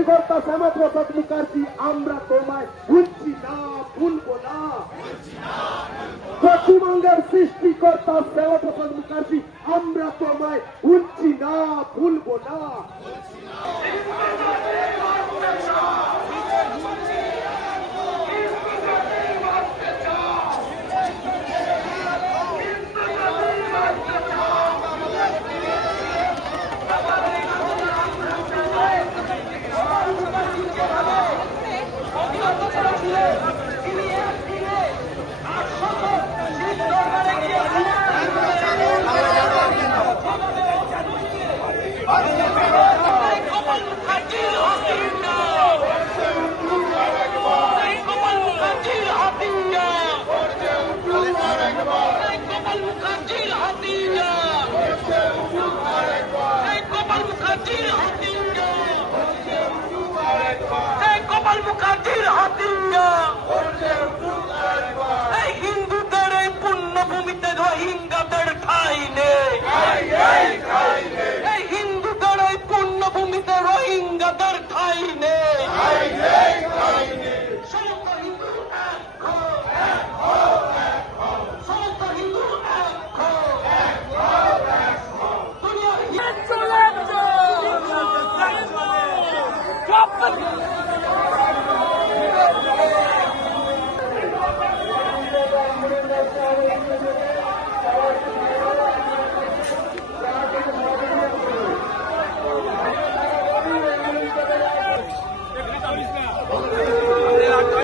সৃষ্টিকর্তা শ্যামাপ্রসাদ মুখার্জি, আমরা তোমায় ভুলছি না, ভুলবো না। পশ্চিমবঙ্গের সৃষ্টিকর্তা শ্যামাপ্রসাদ মুখার্জি, আমরা তোমায় ভুলছি না, ভুলবো না।